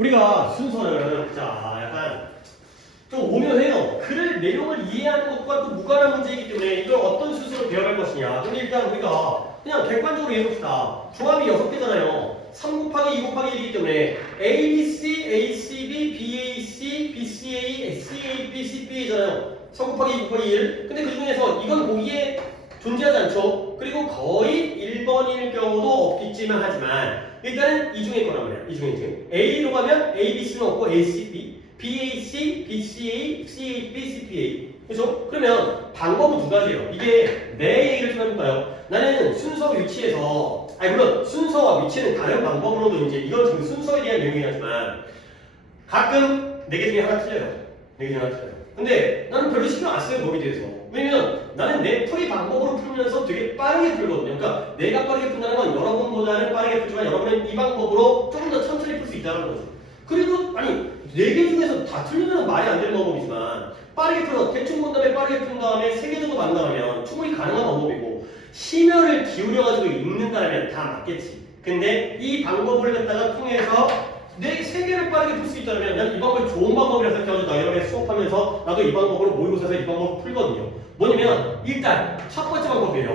우리가 순서는 자 약간 좀 오묘해요. 글을 내용을 이해하는 것과 또 무관한 문제이기 때문에 이걸 어떤 순서로 배워갈 것이냐. 근데 일단 우리가 그냥 객관적으로 해봅시다. 조합이 6개잖아요. 3 곱하기 2 곱하기 1이기 때문에 ABC, ACB, BAC, BCA, CA, BCB잖아요. 3 곱하기 2 곱하기 1. 근데 그 중에서 이건 보기에 존재하지 않죠. 그리고 거의 1번일 경우도 없겠지만 하지만 일단은 이 중에 거란 말이야. 이 중에. A로 가면 ABC는 없고 ACB, BAC, BCA, CAB, CPA. 그렇죠? 그러면 방법은 두 가지예요. 이게 내 얘기를 좀 해볼까요? 나는 순서 위치에서 물론 순서와 위치는 다른 방법으로도 이제 이건 지금 순서에 대한 내용이긴 하지만 가끔 4개 중에 하나 틀려요. 4개 중에 하나 틀려요. 근데 나는 별로 신경 안 써요. 거기에 대해서. 왜냐면 나는 내 풀이 방법으로 풀면서 되게 빠르게 풀거든요. 그러니까 내가 빠르게 푼다는 건 여러분보다는 빠르게 풀지만 여러분은 이 방법으로 조금 더 천천히 풀 수 있다는 거죠. 그리고 아니 4개 중에서 다 틀리면 말이 안 되는 방법이지만 빠르게 풀어 대충 본 다음에 빠르게 푼 다음에 3개 정도 만나면 충분히 가능한 방법이고 심혈을 기울여가지고 읽는다면 다 맞겠지. 근데 이 방법을 갖다가 통해서 내 3개를 빠르게 풀 수 있다면 난 이 방법이 좋은 방법이라서 생각해가지고 나 이번에 수업하면서 나도 이 방법으로 모의고사에서 이 방법을 풀거든요. 뭐냐면 일단 첫 번째 방법이에요.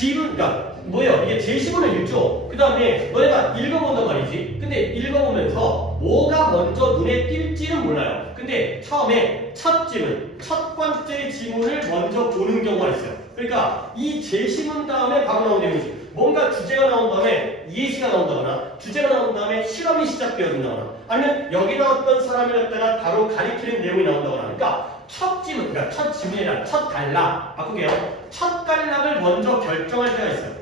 그러니까 뭐예요? 이게 제시문을 읽죠. 그 다음에 너네가 읽어본단 말이지. 근데 읽어보면서 뭐가 먼저 눈에 띌지는 몰라요. 근데 처음에 첫 지문, 첫 번째 지문을 먼저 보는 경우가 있어요. 그러니까 이 제시문 다음에 바로 나오는 내용이지. 뭔가 주제가 나온 다음에 예시가 나온다거나 주제가 나온 다음에 실험이 시작되어진다거나 아니면 여기 나왔던 사람을 갖다가 바로 가리키는 내용이 나온다거나 그러니까 첫 지문, 그러니까 첫 지문이란 첫 단락 바꿀게요. 첫 단락을 먼저 결정할 때가 있어요.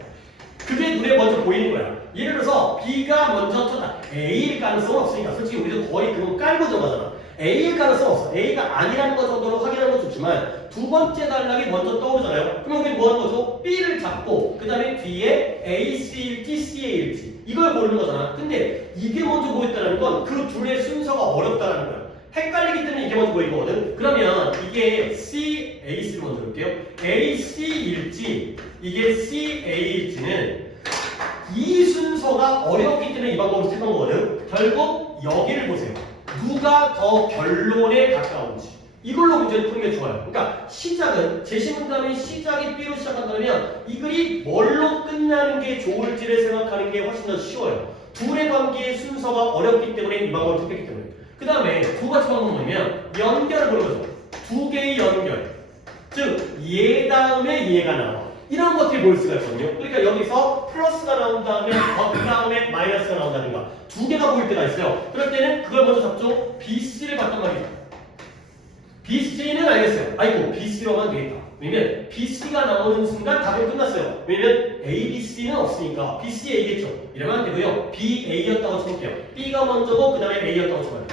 그게 눈에 먼저 보이는 거야. 예를 들어서 B가 먼저 첫 A일 가능성은 없으니까 솔직히 우리도 거의 그거 깔고 들어가잖아. A일 가능성 없어. A가 아니라는 것 정도로 확인하는 건 좋지만 두 번째 단락이 먼저 떠오르잖아요. 그럼 우리 뭐 하는 거죠? B를 잡고 그 다음에 뒤에 A, C일지, C일지 이걸 고르는 거잖아. 근데 이게 먼저 보였다는 건 그 둘의 순서가 어렵다는 거야. 헷갈리기 때문에 이게 먼저 보이거든. 그러면 이게 C, A, C를 먼저 볼게요. A, C일지 이게 C, A일지는 이 순서가 어렵기 때문에 이 방법을 택한 거거든. 결국 여기를 보세요. 누가 더 결론에 가까운지 이걸로 문제를 푸는 게 좋아요. 그러니까 시작은 제시문 다음에 시작이 B로 시작한다면 이 글이 뭘로 끝나는 게 좋을지를 생각하는 게 훨씬 더 쉬워요. 둘의 관계의 순서가 어렵기 때문에 이 방법을 택했기 때문에. 그 다음에 두 번째 방법은 뭐냐면 연결을 보는 거죠. 두 개의 연결. 즉 얘 다음에 얘가 나와. 이런 것들이 보일 수가 있거든요. 그러니까 여기서 플러스가 나온 다음에 그 다음에 마이너스가 나온다든가 두 개가 보일 때가 있어요. 그럴 때는 그걸 먼저 잡죠. BC를 봤단 말이죠. BC는 알겠어요. 아이고 BC로 하면 되겠다. 왜냐면 BC가 나오는 순간 답이 끝났어요. 왜냐면 ABC는 없으니까 BC A겠죠. 이러면 안 되고요. BA였다고 쳐볼게요. B가 먼저고 그 다음에 A였다고 쳐봐요.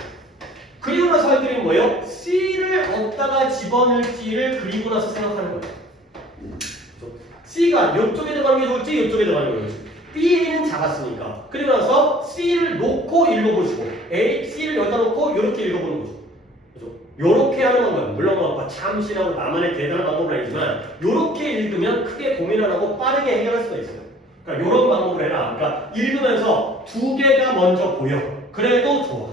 그리고 나서 할 그림은 뭐예요? C를 어디다가 집어넣을지를 그리고 나서 생각하는 거예요. C가 이쪽에 들어가는 게 좋을지 이쪽에 들어가는 게 좋을지 B는 작았으니까 그리고 나서 C를 놓고 읽어보시고 C를 여기다 놓고 이렇게 읽어보는 거죠. 그죠? 요렇게 하는 방법이에요. 물론 뭐 참신하고 나만의 대단한 방법은 아니지만 요렇게 읽으면 크게 고민 안 하고 빠르게 해결할 수가 있어요. 그러니까 요런 방법을 해라. 그러니까 읽으면서 두 개가 먼저 보여. 그래도 좋아.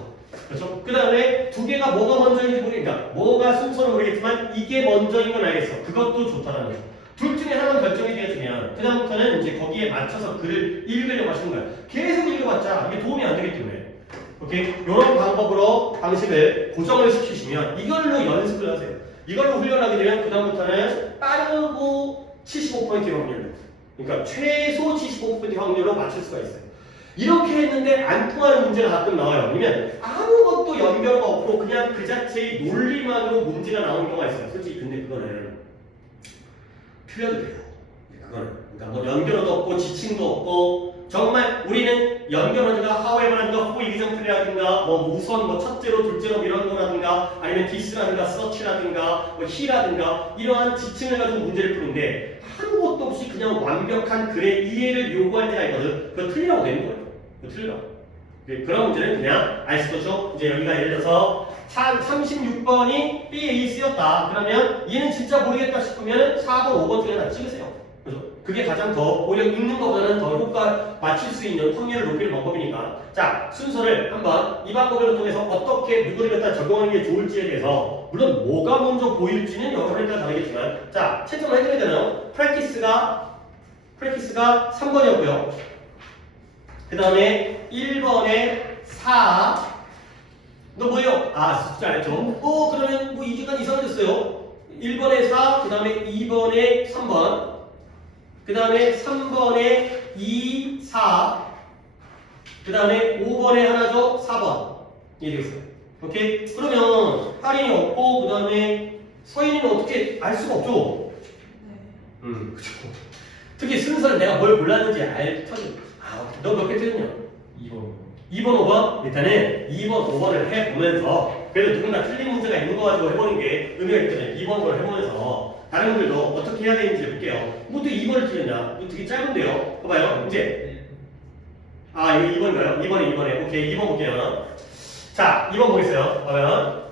그렇죠? 그 다음에 두 개가 뭐가 먼저인지 모르니까 뭐가 순서는 모르겠지만 이게 먼저인 건 알겠어. 그것도 좋다는 거죠. 둘 중에 하나는 결정이 되었으면 그 다음부터는 이제 거기에 맞춰서 글을 읽으려고 하시는 거예요. 계속 읽어봤자 이게 도움이 안 되기 때문에 오케이? 이런 방법으로 방식을 고정을 시키시면 이걸로 연습을 하세요. 이걸로 훈련하게 되면 그 다음부터는 빠르고 75% 확률 그러니까 최소 75% 확률로 맞출 수가 있어요. 이렇게 했는데 안 통하는 문제가 가끔 나와요. 왜냐면 아무것도 연결가 없고 그냥 그 자체의 논리만으로 문제가 나오는 경우가 있어요. 솔직히 근데 그거는 틀려도 돼요. 그거는 그러니까 뭐 연결어도 없고 지칭도 없고 정말 우리는 연결어가 however라든가 for example라든가 뭐 우선 뭐 첫째로 둘째로 이런 거라든가 아니면 this라든가 such라든가 뭐 he라든가 이러한 지칭을 가지고 문제를 푸는데 아무것도 없이 그냥 완벽한 글의 이해를 요구할 때가 있거든. 그거 틀리라고 되는 거예요. 그거 틀리라고. 그런 문제는 그냥 알 수 있죠. 이제 여기가 예를 들어서 36번이 BAC였다. 그러면 얘는 진짜 모르겠다 싶으면 4번, 5번 중에 하나 찍으세요. 그죠? 그게 가장 더 오히려 읽는 것보다는 더 효과 맞출 수 있는 확률을 높이는 방법이니까. 자, 순서를 한번 이 방법을 통해서 어떻게 누구를 갖다 적용하는 게 좋을지에 대해서 물론 뭐가 먼저 보일지는 여러분에 따라 다르겠지만 자, 채점을 해줘야 되나요? 프랙티스가 3번이었고요. 그 다음에 1번에 4. 너 뭐예요? 아, 숫자 안 했죠? 그러면 뭐 이주간 이상해졌어요. 1번에 4, 그 다음에 2번에 3번, 그 다음에 3번에 2, 4, 그 다음에 5번에 하나죠? 4번. 이해되겠어요? 오케이? 그러면 할인이 없고, 그 다음에 서인이는 어떻게 알 수가 없죠? 그쵸. 특히 순서를 내가 뭘 골랐는지 알 터지. 너 몇 개 틀렸냐? 2번, 5번? 일단은 2번, 5번을 해보면서 그래도 누군가 틀린 문제가 있는 거 가지고 해보는 게 의미가 있거든요. 2번 걸 해보면서 다른 분들도 어떻게 해야 되는지 볼게요. 모두 2번을 틀렸냐? 이거 되게 짧은데요? 봐봐요. 문제. 이거 2번인가요? 2번에. 오케이, 2번 볼게요. 자, 2번 보겠어요. 봐면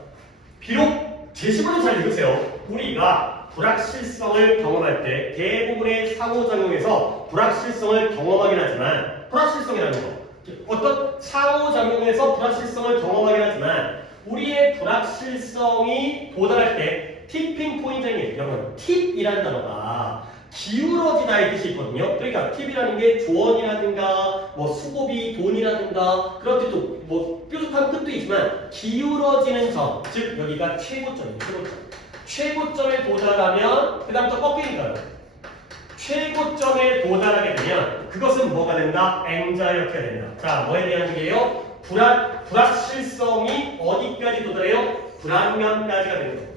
비록 제시문을 잘 읽으세요. 우리가 불확실성을 경험할 때 대부분의 상호작용에서 불확실성을 경험하긴 하지만 불확실성이라는 거 어떤 상호작용에서 불확실성을 경험하긴 하지만 우리의 불확실성이 도달할 때 티핑 포인트인 여러분 팁이라는 단어가 기울어지다의 뜻이 있거든요. 그러니까 팁이라는 게 조언이라든가 뭐 수고비 돈이라든가 그런 뜻도 뭐 뾰족한 뜻도 있지만 기울어지는 점, 즉 여기가 최고점이에요. 최고점에 도달하면 그 다음부터 꺾이니까요. 최고점에 도달하게 되면 그것은 뭐가 된다? anxiety가 된다. 자, 뭐에 대한 얘기예요? 불확실성이 어디까지 도달해요? 불안감까지가 되는 거예요.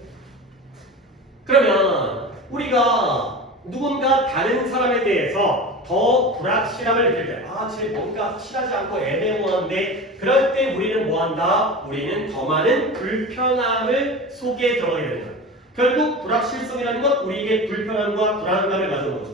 그러면 우리가 누군가 다른 사람에 대해서 더 불확실함을 느낄 때, 쟤 뭔가 확실하지 않고 애매모호한데, 그럴 때 우리는 뭐 한다? 우리는 더 많은 불편함을 속에 들어가게 되는 거예요. 결국 불확실성이라는 건 우리에게 불편함과 불안감을 가져오는 거죠.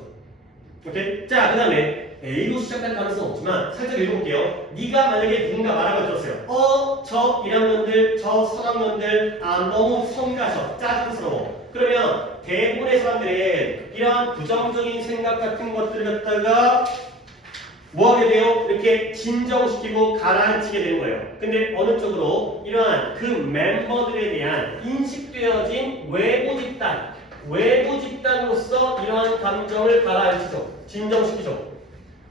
오케이? 자, 그 다음에 A로 시작할 가능성은 없지만 살짝 읽어볼게요. 네가 만약에 누군가 말한 걸 들었어요. 저 1학년들, 저 3학년들 너무 성가셔, 짜증스러워. 그러면 대부분의 사람들은 이러한 부정적인 생각 같은 것들을 갖다가 뭐 하게 돼요? 이렇게 진정시키고 가라앉히게 되는 거예요. 근데 어느 쪽으로 이러한 그 멤버들에 대한 인식되어진 외부 집단으로서 이러한 감정을 가라앉히죠. 진정시키죠.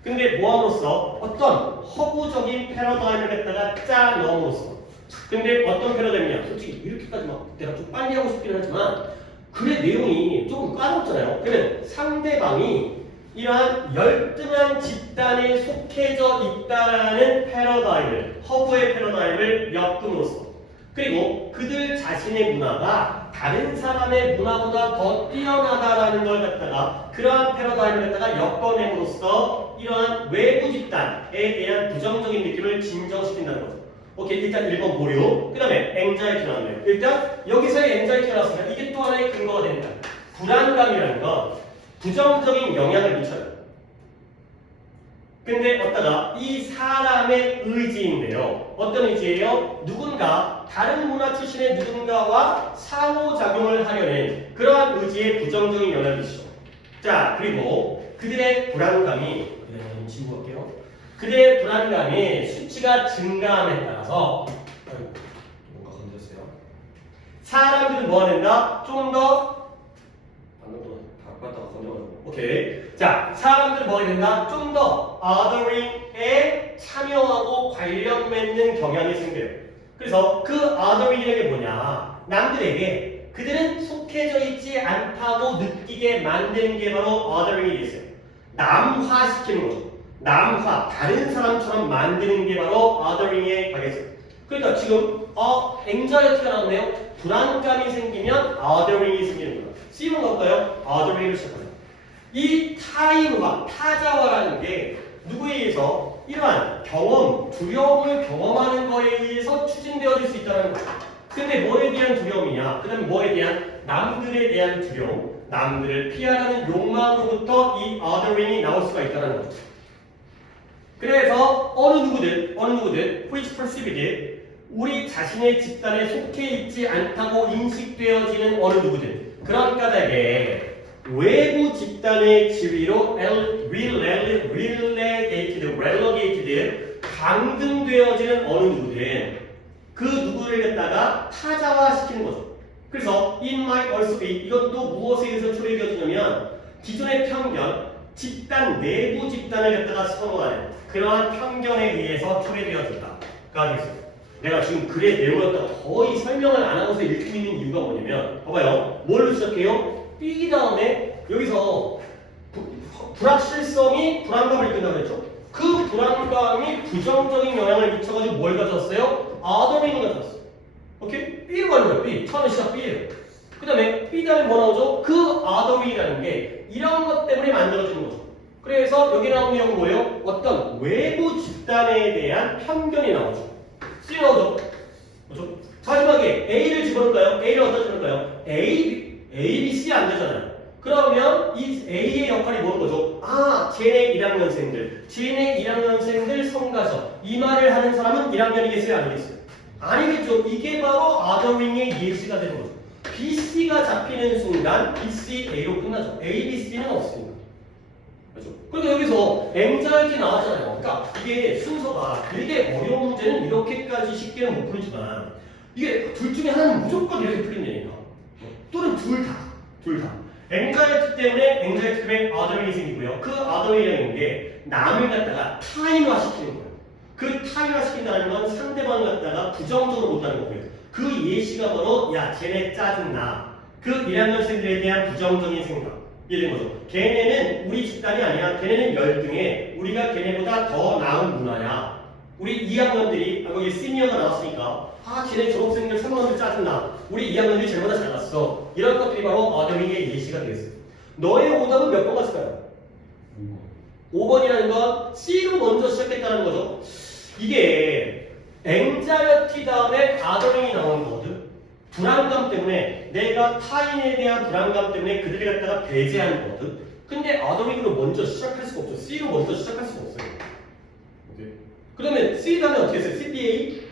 근데 뭐함으로써 어떤 허구적인 패러다임을 갖다가 짜 넣음으로써. 근데 어떤 패러다임이냐? 솔직히 이렇게까지 막 내가 좀 빨리 하고 싶긴 하지만 글의 내용이 조금 까다롭잖아요. 그러면 상대방이 이러한 열등한 집단에 속해져 있다는 패러다임을, 허구의 패러다임을 엮음으로써 그리고 그들 자신의 문화가 다른 사람의 문화보다 더 뛰어나다라는 걸 갖다가 그러한 패러다임을 갖다가 엮어냄으로써 이러한 외부 집단에 대한 부정적인 느낌을 진정시킨다는 거죠. 오케이, 일단 1번 보류. 그 다음에 anxiety 나왔네요. 일단 여기서의 anxiety가 나왔으니까 이게 또 하나의 근거가 됩니다. 불안감이라는 건 부정적인 영향을 미쳐요. 근데 어따가 이 사람의 의지인데요. 어떤 의지예요? 누군가 다른 문화 출신의 누군가와 상호작용을 하려는 그러한 의지에 부정적인 영향을 미치죠. 자, 그리고 그들의 불안감이 진부할게요. 그들의 불안감이 수치가 증가함에 따라서 뭔가 건졌어요. 사람들은 뭐가 된다? 좀 더 바꿨다가 건져가지고 오케이. 자, 사람들은 뭐가 된다? 좀 더 othering에 참여하고 관련 맺는 경향이 생겨요. 그래서 그 othering이라는 게 뭐냐? 남들에게 그들은 속해져 있지 않다고 느끼게 만드는 게 바로 othering이 있어요. 남화시키는 거죠. 남화, 다른 사람처럼 만드는 게 바로 othering에 가겠어요. 그러니까 지금 anxiety가 나왔네요. 불안감이 생기면 othering이 생기는 거예요. C는 뭘까요? othering을 시작합니다. 이 타인화, 타자화라는 게 누구에 의해서 이러한 경험, 두려움을 경험하는 거에 의해서 추진되어질 수 있다는 거예요. 근데 뭐에 대한 두려움이냐? 그 다음에 뭐에 대한? 남들에 대한 두려움, 남들을 피하라는 욕망으로부터 이 othering이 나올 수가 있다는 거죠. 그래서 어느 누구든 which perceived 우리 자신의 집단에 속해 있지 않다고 인식되어지는 어느 누구든 그런 까닭에 외부 집단의 지위로 relegated 강등되어지는 어느 누구든 그 누구를 갖다가 타자화시키는 거죠. 그래서 it might also be 이것도 무엇에 의해서 초래되어지냐면 기존의 편견, 집단 내부 집단을 갖다가 선호하는 그러한 편견에 의해서 초래되어진다가 되겠습니다. 내가 지금 글의 내용을 갖다가 거의 설명을 안 하고서 읽고 있는 이유가 뭐냐면 봐봐요. 뭘로 시작해요? B 다음에 여기서 불확실성이 불안감을 이끈다고 그랬죠? 그 불안감이 부정적인 영향을 미쳐가지고 뭘 가져왔어요? othering을 가져왔어요. 오케이? B로 가는 거예요. B. 처음에 시작 B예요. 그 다음에 B 다음에 뭐 나오죠? 그 othering이라는 게 이런 것 때문에 만들어지는 거죠. 그래서 여기 나오는 내용은 뭐예요? 어떤 외부 집단에 대한 편견이 나오죠. C 나오죠? 그렇죠? 마지막에 A를 집어넣을까요? A를 어디다 집어넣을까요? A, B, C 안 되잖아요. 그러면 이 A의 역할이 뭐는 거죠? 아, 쟤네 1학년생들 성가셔. 이 말을 하는 사람은 1학년이겠어요? 아니겠어요? 아니겠죠. 이게 바로 othering의 예시가 되는 거죠. BC가 잡히는 순간 BC, A로 끝나죠. A, B, C는 없습니다. 그렇죠? 그러니까 여기서 anxiety 나왔잖아요. 그러니까 이게 순서가 되게 어려운 문제는 이렇게까지 쉽게는 못 풀지만 이게 둘 중에 하나는 무조건 이렇게 풀린다니까. 또는 둘 다. anxiety 때문에 anxiety 때문에 othering이 생기고요. 그 othering이라는 게 남을 갖다가 타인화시키는 거예요. 그 타인화시킨다는 건 상대방을 갖다가 부정적으로 못하는 거고요. 그 예시가 바로 야 쟤네 짜증나. 그 1학년생들에 대한 부정적인 생각. 이런 거죠. 걔네는 우리 집단이 아니야. 걔네는 열등해. 우리가 걔네보다 더 나은 문화야. 우리 2학년들이 여기 시니어가 나왔으니까 아 걔네 졸업생들 3학년들 짜증나. 우리 2학년들이 쟤보다 잘났어. 이런 것들이 바로 othering의 예시가 되겠어요. 너의 오답은 몇 번 갔을까요? 5번이라는 건 C로 먼저 시작했다는 거죠. 이게 anxiety 다음에 othering이 나오는 거거든. 불안감 때문에 내가 타인에 대한 불안감 때문에 그들을 갖다가 배제하는 거거든. 근데 othering으로 먼저 시작할 수가 없죠. C로 먼저 시작할 수가 없어요. 오케이. 그러면 C 다음에 어떻게 했어요? CPA?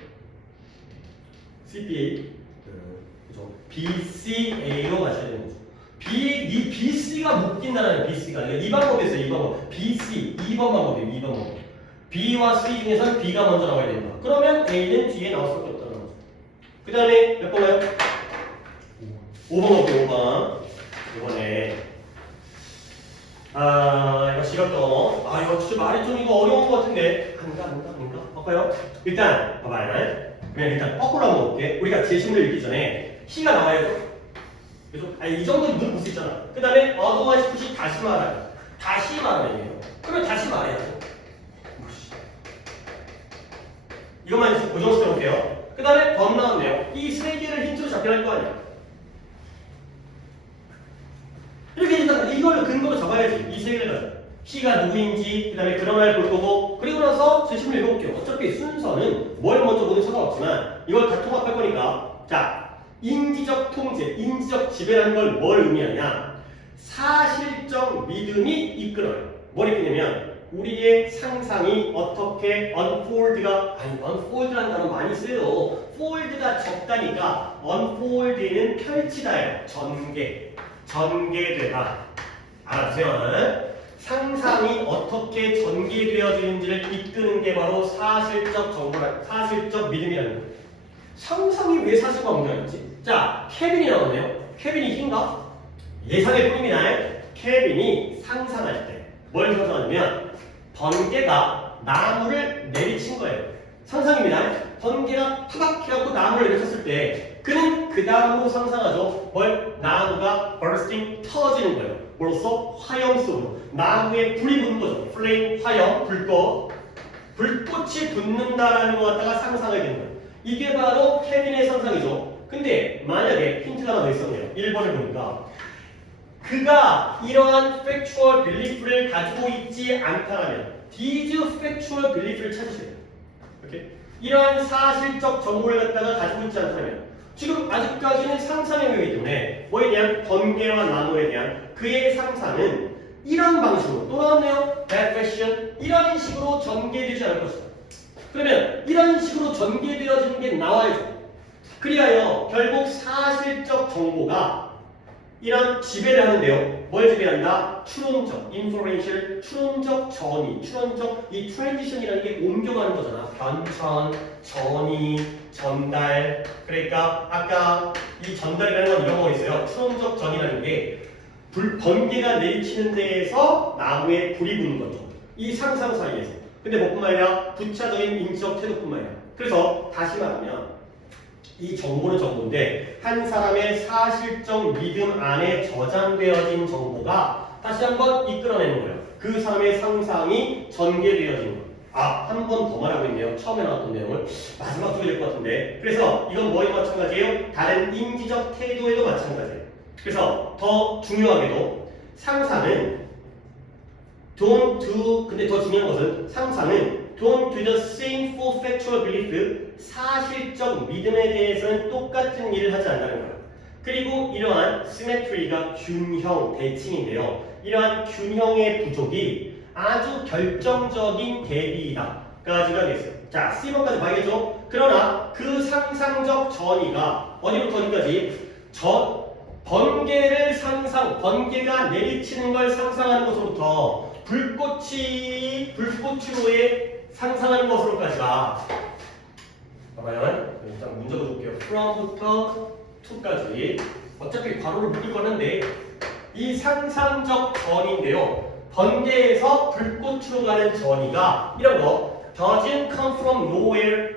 그죠? BCA로 가셔야 되는 거죠. 이 BC가 묶인다는 BC가 아니라 이 방법이었어요. 이 방법. BC 2번 방법이에요. 2번 방법. B와 C 중에서는 B가 먼저 나와야 된다. 그러면 A는 뒤에 나올 수밖에 없다는 거죠. 그 다음에 몇 번 가요? 5번 갈게요. 5번. 이번에 이거 싫었던 이거 진짜 말이 좀 이거 어려운 것 같은데 아닌가? 볼까요? 일단 봐봐요. 그냥 일단 거꾸로 한번 볼게. 우리가 제시문을 읽기 전에 C가 나와야죠. 그래서 이 정도는 눈 볼 수 있잖아. 그 다음에 otherwise 푸시 다시 말하요. 다시 말하는 얘기예요. 그러면 다시 말해야죠. 이것만 이제 고정시켜 볼게요. 그 다음에 범 나왔네요. 이 세 개를 힌트로 잡혀야 할 거 아니야. 이렇게 일단 이걸 근거로 잡아야지. 이 세 개를 가지고. C가 누구인지, 그 다음에 그런 말 볼 거고, 그리고 나서 제시문 읽어볼게요. 어차피 순서는 뭘 먼저 보든 상관없지만, 이걸 다 통합할 거니까. 자, 인지적 통제, 인지적 지배라는 걸 뭘 의미하냐? 사실적 믿음이 이끌어요. 뭘 이끄냐면, 우리의 상상이 어떻게 unfold라는 단어 많이 써요. fold가 적다니까 unfold는 펼치다예요. 전개되다. 알아두세요. 상상이 어떻게 전개되어지는지를 이끄는 게 바로 사실적 정보라, 사실적 믿음이라는 거예요. 상상이 왜 사실과 무관했지? 자, 케빈이 나오네요. 케빈이 흰가? 예상의 뿐입니다. 케빈이 상상할 때 뭘 상상하냐면 번개가 나무를 내리친 거예요. 상상입니다. 번개가 파박 해갖고 나무를 내리쳤을 때 그는 그 다음으로 상상하죠. 나무가 bursting 터지는 거예요. 뭐로써? 화염 속으로. 나무에 불이 붙는 거죠. 플레임, 화염, 불꽃이 붙는다라는 거 갖다가 상상하게 되는 거예요. 이게 바로 케빈의 상상이죠. 근데 만약에 힌트가 하나 더 있었네요. 1번을 보니까 그가 이러한 factual belief를 가지고 있지 않다면 these factual belief를 찾으셔야 돼요. 오케이? 이러한 사실적 정보를 갖다가 가지고 있지 않다면 지금 아직까지는 상상의 영역이기 때문에 뭐에 대한 번개와 나무에 대한 그의 상상은 이런 방식으로 또 나왔네요. that fashion 이런 식으로 전개되지 않을 것이다. 그러면 이런 식으로 전개되어지는 게 나와야죠. 그리하여 결국 사실적 정보가 이런 지배를 하는데요. 뭘 지배한다? 추론적, 인포메이션, 추론적 전이, 추론적 이 트랜지션이라는 게 옮겨가는 거잖아. 변천, 전이, 전달. 그러니까 아까 이 전달이라는 건 이런 거 있어요. 추론적 전이라는 게 번개가 내리치는 데에서 나무에 불이 붙는 거죠. 이 상상 사이에서. 근데 뭐뿐만 아니라 부차적인 인지적 태도뿐만 아니라. 그래서 다시 말하면 이 정보는 정보인데 한 사람의 사실적 믿음 안에 저장되어진 정보가 다시 한번 이끌어내는 거예요. 그 사람의 상상이 전개되어진 거예요. 아, 한 번 더 말하고 있네요. 처음에 나왔던 내용을 마지막 쪽에 될 것 같은데. 그래서 이건 뭐에 마찬가지예요? 다른 인지적 태도에도 마찬가지예요. 그래서 더 중요하게도 상상은 don't do, 근데 더 중요한 것은 상상은 don't do the same for factual belief, 사실적 믿음에 대해서는 똑같은 일을 하지 않는다는 거예요. 그리고 이러한 symmetry가 균형, 대칭인데요. 이러한 균형의 부족이 아주 결정적인 대비이다. 까지가 되겠어요. 자, C번까지 봐야겠죠? 그러나 그 상상적 전이가 어디부터 어디까지? 번개가 내리치는 걸 상상하는 것으로부터 불꽃으로의 상상하는 것으로까지가 봐봐요. 일단 문제 볼게요. from부터 to까지 어차피 괄호를 묶을 거는데 이 상상적 전인데요. 번개에서 불꽃으로 가는 전이가 이런 거 doesn't come from nowhere,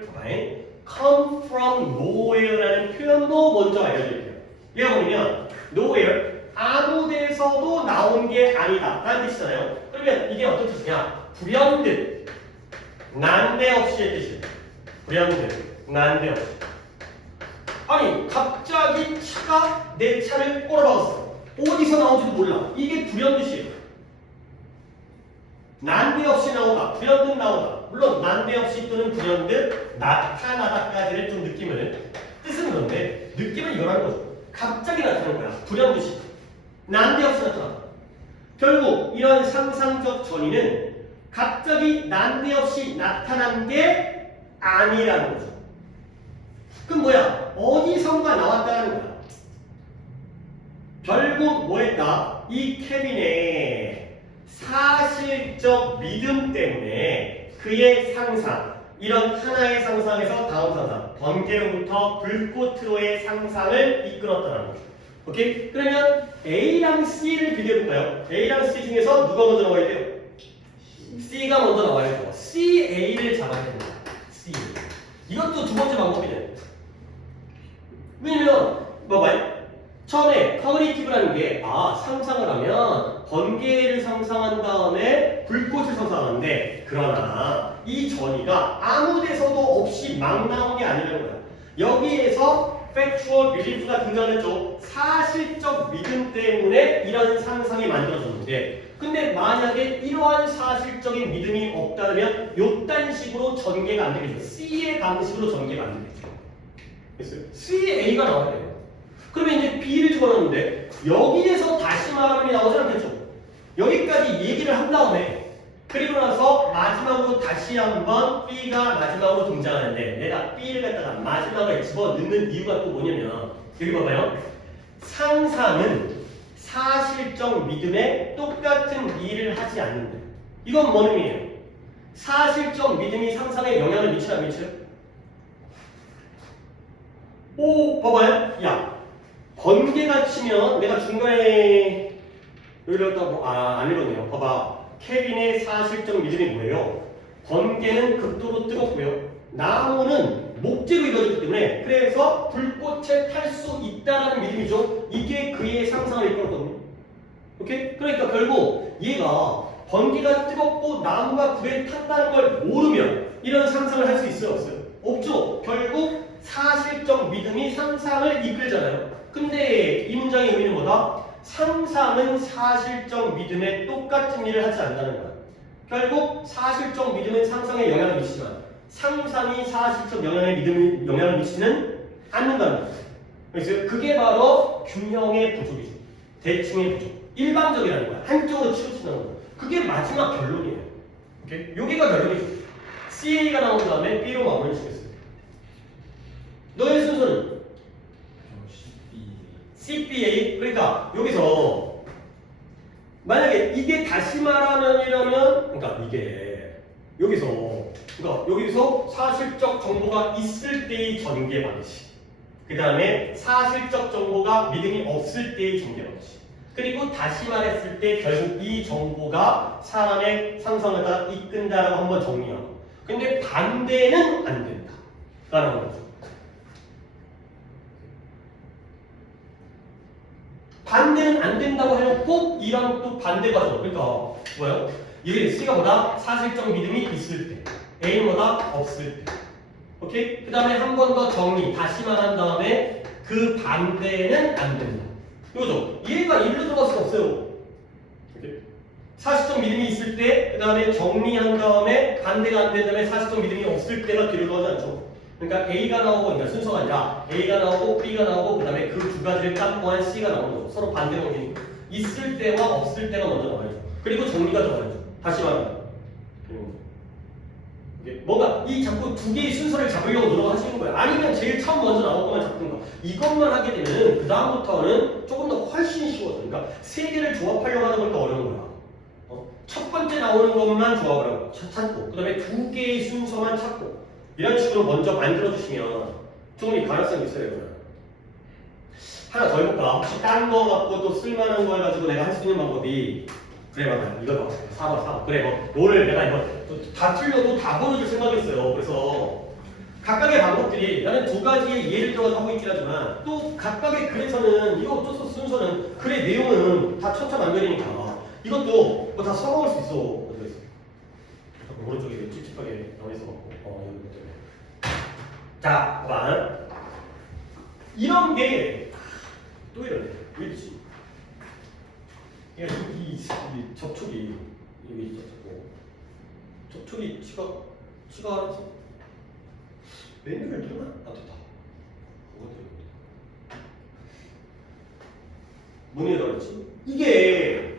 come from nowhere라는 표현도 먼저 알려드릴게요. 얘가 뭐냐면 nowhere, 아무 데서도 나온 게 아니다 라는 뜻이잖아요. 그러면 이게 어떤 뜻이냐? 불현듯, 난데없이의 뜻이에요. 불현듯, 난데없이. 아니 갑자기 차가 내 차를 꼬라박았어. 어디서 나온지도 몰라. 이게 불현듯이에요. 난데없이 나오다, 불현듯 나오다. 물론 난데없이 또는 불현듯 나타나다까지를 좀 느낌을 뜻은 그런데 느낌은 이거라는 거죠. 갑자기 나타나는 거야. 불현듯이. 난데없이 나타나. 결국 이런 상상적 전이는 갑자기 난데없이 나타난 게 아니라는 거죠. 그럼 뭐야? 어디선가 나왔다는 거야. 결국 뭐했다? 이 케빈의 사실적 믿음 때문에 그의 상상, 이런 하나의 상상에서 다음 상상, 번개로부터 불꽃으로의 상상을 이끌었다는 거죠. 오케이? 그러면 A랑 C를 비교해볼까요? A랑 C 중에서 누가 먼저 나와야 돼요? C가 먼저 나와야 돼요. C, A를 잡아야 됩니다. C. 이것도 두 번째 방법이네. 왜냐면 봐봐요. 처음에 커그니티브라는 게 상상을 하면 번개를 상상한 다음에 불꽃을 상상하는데 그러나 이 전이가 아무 데서도 없이 막 나온 게 아니라는 거야. 여기에서 factual belief가 등장했죠. 사실적 믿음 때문에 이런 상상이 만들어졌는데 근데 만약에 이러한 사실적인 믿음이 없다면 요딴 식으로 전개가 안 되겠죠. C의 방식으로 전개가 안 되겠죠. 됐어요? C의 A가 나와야 돼요. 그러면 이제 B를 집어넣는데 여기에서 다시 말하면 나오지 않겠죠. 여기까지 얘기를 한 다음에 그리고 나서 마지막으로 다시 한번 B가 마지막으로 등장하는데 내가 B를 갖다가 마지막에 집어넣는 이유가 또 뭐냐면 여기 봐봐요. 상상은 사실적 믿음에 똑같은 일을 하지 않는다. 이건 뭔 의미예요? 사실적 믿음이 상상에 영향을 미치나 안 미쳐요? 오, 봐봐요. 야, 번개가 치면 내가 중간에 여기다 안 읽었네요. 봐봐. 케빈의 사실적 믿음이 뭐예요? 번개는 극도로 뜨겁고요. 나무는 목재로 이루어졌기 때문에 그래서 불꽃을 탈 수 있다는 믿음이죠. 이게 그의 상상을 이끌었거든요. 오케이? 그러니까 결국 얘가 번개가 뜨겁고 나무가 불에 탔다는 걸 모르면 이런 상상을 할 수 있어요? 없어요? 없죠. 결국 사실적 믿음이 상상을 이끌잖아요. 근데 이 문장의 의미는 뭐다? 상상은 사실적 믿음에 똑같은 일을 하지 않는다는 거야. 결국 사실적 믿음은 상상에 영향을 미치지만 상상이 사실적 영향을 미치지는 않는다는 거야. 그래서 그게 바로 균형의 부족이죠. 대칭의 부족. 일반적이라는 거야. 한쪽으로 치우치는 거야. 그게 마지막 결론이에요. 오케이? 여기가 결론이죠. CA가 나온 다음에 B로 마무리를 짓겠어요. 너의 순서는? CP. CP PPA. 그러니까 여기서 만약에 이게 다시 말하면이라면, 그러니까 이게 여기서 사실적 정보가 있을 때의 전개 방식. 그 다음에 사실적 정보가 믿음이 없을 때의 전개 방식. 그리고 다시 말했을 때 결국 이 정보가 사람의 상상을 따라 이끈다라고 한번 정리하고. 근데 반대는 안 된다. 라는 거죠. 반대는 안 된다고 해놓고 이랑 또 반대가 죠. 그러니까 뭐예요? 이게 C가 보다 사실적 믿음이 있을 때, A보다 없을 때. 오케이? 그 다음에 한 번 더 정리, 다시 말한 다음에 그 반대는 안 된다. 이거죠? 얘가 일로 들어갈 수가 없어요. 오케이? 사실적 믿음이 있을 때, 그 다음에 정리한 다음에 반대가 안 된 다음에 사실적 믿음이 없을 때가 뒤로 들어가지 않죠. 그러니까 A가 나오고, 그러니까 순서가 아니라 A가 나오고 B가 나오고 그 다음에 그 두 가지를 깜빡한 C가 나오는 거죠. 서로 반대로 옮기니까. 있을 때와 없을 때가 먼저 나와야죠. 그리고 정리가 들어가야죠. 다시 말하면. 뭔가 이 자꾸 두 개의 순서를 잡으려고 노력하시는 거예요. 아니면 제일 처음 먼저 나올 것만 잡든가. 이것만 하게 되면 그 다음부터는 조금 더 훨씬 쉬워져요. 그러니까 세 개를 조합하려고 하다 보니까 어려운 거야. 첫 번째 나오는 것만 조합을 하고 찾고, 그 다음에 두 개의 순서만 찾고, 이런 식으로 먼저 만들어주시면 충분히 가능성이 있어요. 하나 더 해볼까? 혹시 딴 거 갖고 또 쓸만한 거 해가지고 내가 할 수 있는 방법이, 그래 맞아요. 이거 봐. 4번. 그래 뭐를 내가 이거 다 틀려도 다 보여줄 생각이었어요. 그래서 각각의 방법들이 나는 두 가지의 예를 들어서 하고 있긴 하지만 또 각각의 글에서는 이거 어쩔 수 없어 순서는 글의 내용은 다 천차만별이니까 이것도 뭐 다 써먹을 수 있어. 어디 있어? 오른쪽에 찝찝하게 나와 있어갖고 이거 때문에. 자, 봐봐. 이런 게 또 이러네. 왜 이러지? 이 접촉이 여기 있었고 접촉이 치가 알아서 메뉴를 누르나? 아 됐다. 뭐니 그랬지? 이게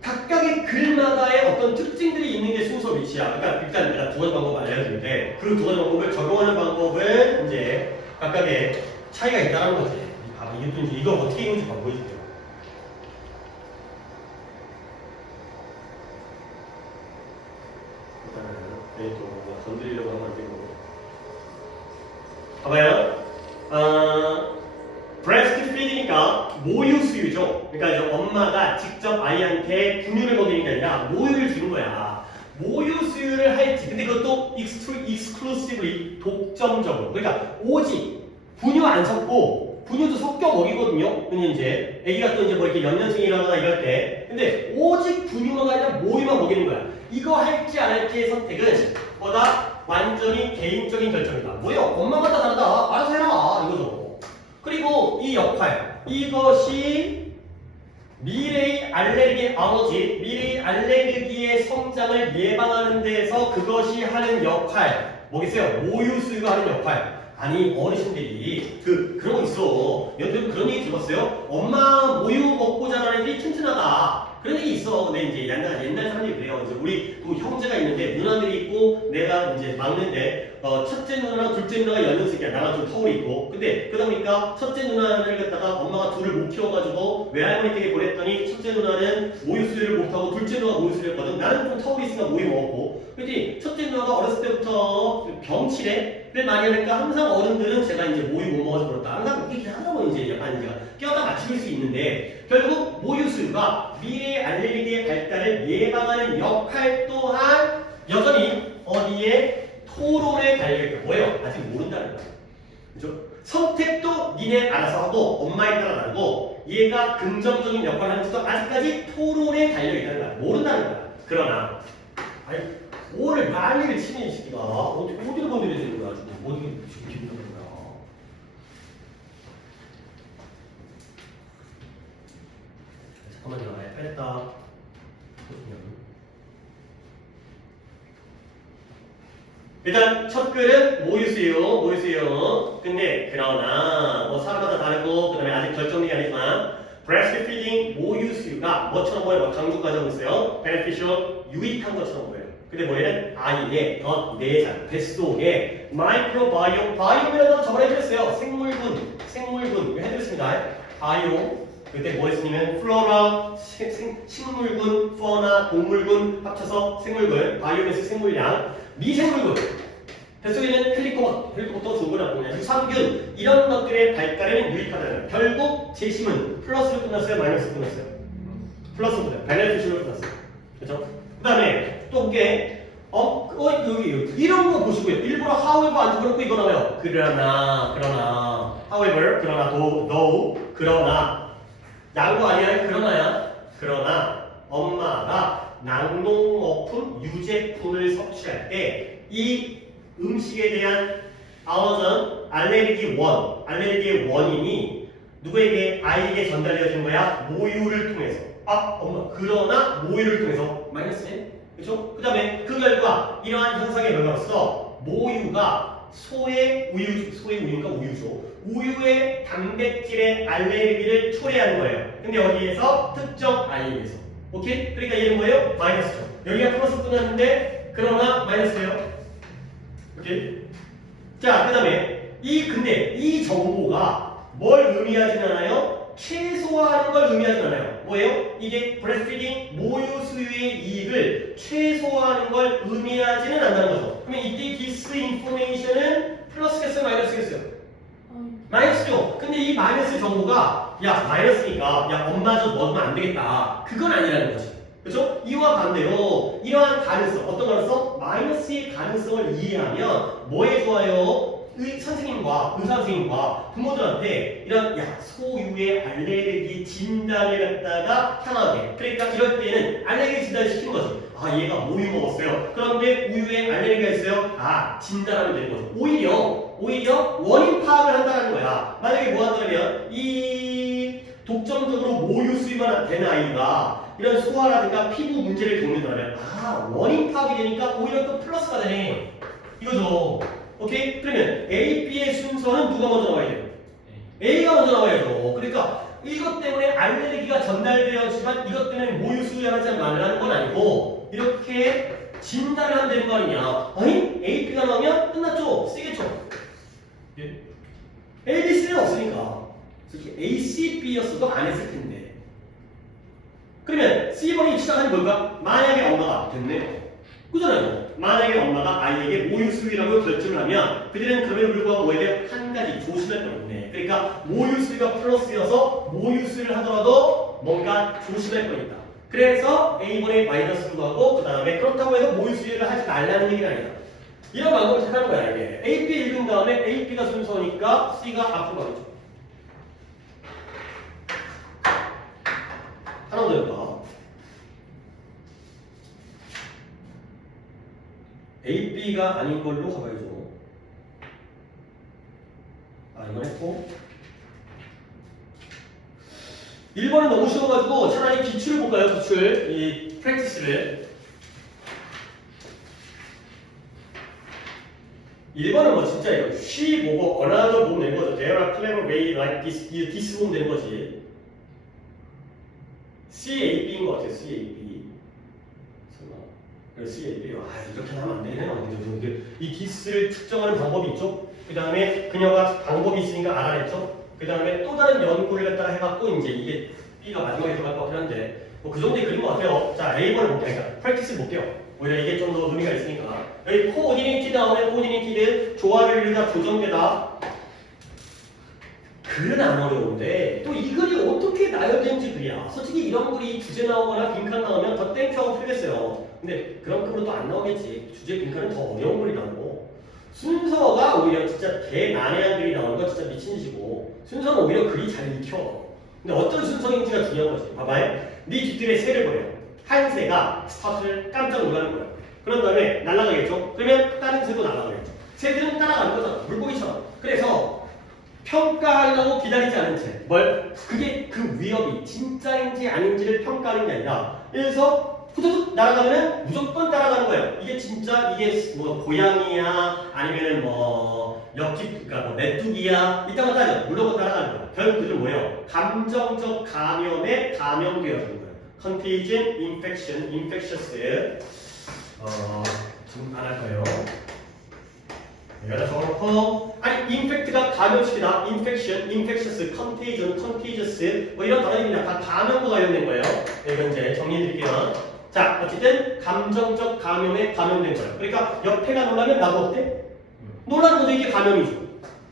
각각의 글마다의 어떤 특징들이 있는 게 순서 위치야. 그러니까 일단 내가 두 가지 방법 알려드리는데 그 두 가지 방법을 적용하는 방법은 이제 각각의 차이가 있다는 거지. 봐봐, 이게 또 이제 이거 어떻게 읽는지 봐 보여줄게요. 괜히 또 건드리려고 하면 안 되고. 봐봐요. breast feed이니까 모유 수유죠. 그러니까 이제 엄마가 직접 아이한테 분유를 먹이는 게 아니라 모유를 주는 거야. 모유 수유를 할지, 근데 그것도 exclusively 독점적으로. 그러니까 오직 분유 안 섞고 분유도 섞여 먹이거든요. 근데 이제 아기가 또 이제 뭐 이렇게 연년생이라거나 이럴 때, 근데 오직 분유가 아니라 모유만 먹이는 거야. 이거 할지 안 할지의 선택은 보다 완전히 개인적인 결정이다. 뭐요? 엄마마다 다르다. 알아서 해라. 이거죠. 그리고 이 역할, 이것이 미래의 미래의 알레르기의 성장을 예방하는 데에서 그것이 하는 역할, 뭐겠어요? 모유 수유가 하는 역할. 아니 어르신들이 그런 거 있어. 여러분 그런 얘기 들었어요? 엄마 모유 먹고 자라는 애들이 튼튼하다. 그런 얘기 있어. 근데 이제 옛날 사람들이 그래요. 이제 우리 또 형제가 있는데 누나들이 있고 내가 이제 막내인데 첫째 누나랑 둘째 누나가 연년생이야. 나랑 좀 터울이 있고. 근데 그러다 보니까 첫째 누나를 갖다가 엄마가 둘을 못 키워가지고 외할머니 댁에 보냈더니 첫째 누나는 모유 수유를 못하고 둘째 누나가 모유 수유를 했거든. 나는 좀 터울이 있으니까 모유 먹었고. 그랬더니 첫째 누나가 어렸을 때부터 병치레를 많이 하니까 항상 어른들은 제가 이제 모유 못 먹어서 그렇다. 항상 웃기긴 하다고 이제 약간 이제 껴다 맞출 수 있는데 결국 모유 수유가 미래의 알레르기의 발달을 예방하는 역할 또한 여전히 어디에 토론에 달려있다. 뭐예요? 아직 모른다는 거예요. 그죠? 선택도 니네 알아서 하고 엄마에 따라 다르고 얘가 긍정적인 역할을 하는지도 아직까지 토론에 달려있다는 거야. 모른다는 거야. 그러나 아니 뭐를 난리를 치는 이 새끼가 어디를 건드려야 되는 거야. 지금 어디를 지금 기분 나쁜 거야. 잠깐만요. 빨렸다. 일단 첫 글은 모유수유. 근데 그러나 뭐 사람마다 다르고 그다음에 아직 결정되지 않지만 breastfeeding 모유수유가 뭐처럼 보여요? 강조 가져오고 있어요. beneficial 유익한 것처럼 보여요. 근데 뭐예요? 아이의 내장, 뱃속에 마이크로바이옴이라는 거 저번에 해드렸어요. 생물군 이거 해드렸습니다. 바이오 그때 뭐 했으면 플로라 식물군, 파우나 동물군 합쳐서 생물군, 바이오매스 생물량, 미생물군 뱃속에는 헬리코박터, 조구나 뭐냐 유산균 이런 것들의 발달에는 유익하다는 결국 제심은 플러스로 끝났어요, 마이너스로 끝났어요? 플러스로 끝났어요. 베네피시로 끝났어요. 그렇죠? 그 다음에 또 볼게 여기 이런 거 보시고요. 일부러 however 안 집어넣고 이거 나와요. 그러나 however 그러나 though 그러나 양보 아니야. 그러나 엄마가 낙농어품 유제품을 섭취할 때 이 음식에 대한 알레르기의 원인이 누구에게? 아이에게 전달되어진 거야? 모유를 통해서. 엄마 그러나 모유를 통해서 마이너스네. 그렇죠? 그 다음에 그 결과 이러한 현상의 결과로서 모유가 소의 우유인가 우유죠. 우유의 단백질의 알레르기를 초래하는 거예요. 근데 어디에서? 특정 아이에게서. 오케이? 그러니까 얘는 뭐예요? 마이너스죠. 여기가 플러스 끝났는데 그러나 마이너스예요. 오케이? 자, 그 다음에 근데 이 정보가 뭘 의미하진 않아요? 최소화하는 걸 의미하진 않아요. 뭐예요? 이게 breastfeeding 모유 수유의 이익을 최소화하는 걸 의미하지는 않는다는 거죠. 그러면 이때 this information은 플러스겠어요? 마이너스겠어요? 마이너스죠. 근데 이 마이너스 정보가 마이너스니까 엄마 저 넣으면 안 되겠다. 그건 아니라는 거지. 그렇죠? 이와 반대로 이러한 가능성, 어떤 가능성? 마이너스의 가능성을 이해하면 뭐에 좋아요? 선생님과 의사 선생님과 부모들한테 이런 소유의 알레르기 진단을 갖다가 향하게. 그러니까 이럴 때는 알레르기 진단을 시키는 거지. 얘가 모유 먹었어요. 그런데 우유에 알레르기가 있어요. 진단하면 되는 거죠. 오히려 원인 파악을 한다는 거야. 만약에 뭐 한다면 이 독점적으로 모유 수입만 되는 아이가 이런 소화라든가 피부 문제를 겪는다면 원인 파악이 되니까 오히려 또 플러스가 되네. 이거죠. 오케이? 그러면 A, B의 순서는 누가 먼저 나와야 돼요? A가 먼저 나와야죠. 그러니까 이것 때문에 알레르기가 전달되었지만 이것 때문에 모유 수유하지 말라는 건 아니고 이렇게 진단을 하면 되는 거 아니냐. A, B가 나오면 끝났죠? 쓰겠죠? 예? A, B, C는 없으니까 솔직히 A, C, B였어도 안 했을 텐데 그러면 C번이 시작하는 뭘까? 만약에 엄마가 됐네요. 그잖아요. 만약에 엄마가 아이에게 모유 수유라고 결정을 하면 그들은 그럼에도 불구하고 뭐에 대해 한 가지 조심할 건 있네. 그러니까 모유 수유가 플러스여서 모유 수유를 하더라도 뭔가 조심할 건 있다. 그래서 A번에 마이너스로 하고 그 다음에 그렇다고 해서 모유 수유를 하지 말라는 얘기는 아니다. 이런 방법을 택하는 거야 이게. A, B 읽은 다음에 A, B가 순서니까 C가 앞으로 가겠죠. 하나 더 해볼까? A, B가 아닌 걸로 가봐야죠. 이건 했고 1번은 너무 쉬워가지고 차라리 기출을 볼까요? 기출 이 프랙티스를 1번은 뭐 진짜 이거 she 보고 another 보면 되는 거죠. There are clever way like this 보면 되는 거지. CAB인 것 같아요. CAB CAB 이렇게 하면 안 되네요. 이 this를 측정하는 방법이 있죠. 그 다음에 그녀가 방법이 있으니까 알아냈죠. 그 다음에 또 다른 연구를 갖다가 해갖고 이제 이게 B가 마지막에 들어갈 것 같긴 한데 뭐 그 정도의 그림 것 같아요. 자, A번을 볼게요. 그러니까 프랙티스 볼게요. 오히려 이게 좀 더 의미가 있으니까 여기 코오디네이티드 나오네. 코오디네이티드 조화를 이루다 조정되다. 글은 안 어려운데 또 이 글이 어떻게 나열된지 글이야. 솔직히 이런 글이 주제 나오거나 빈칸 나오면 더 땡큐하고 풀겠어요. 근데 그런 급으로 또 안 나오겠지. 주제 빈칸은 더 어려운 글이 나오고 순서가 오히려 진짜 개난해한 글이 나오는 거 진짜 미친 짓이고 순서는 오히려 글이 잘 익혀. 근데 어떤 순서인지가 중요한 거지. 봐봐요. 네 뒷뜰에 새를 보여. 한 새가 스타트를 깜짝 놀라는 거야. 그런 다음에 날아가겠죠? 그러면 다른 새도 날아가겠죠. 새들은 따라가는 거잖아. 물고기처럼. 그래서 평가하려고 기다리지 않은 채 그게 그 위협이 진짜인지 아닌지를 평가하는 게 아니라 그래서 후두둑 날아가면은 무조건 따라가는 거예요. 이게 진짜 이게 뭐 고양이야 아니면은 뭐 옆집 그러니까 뭐 메뚜기야 이따가 따져 물론 따라가는 거야. 결국 그들 뭐예요? 감정적 감염에 감염되어지는 거예요. Contagion, infection, infectious. 지금 안 할 거예요. 여기다 적어놓고 아니 인펙트가 감염시키다 infection, infectious, contagion, contagious 뭐 이런 단어입니다. 다 감염과 관련된 거예요. 이건 이제 정리해드릴게요. 자 어쨌든 감정적 감염에 감염된 거예요. 그러니까 옆에가 놀라면 나도 어때? 놀라는 거죠. 이게 감염이죠.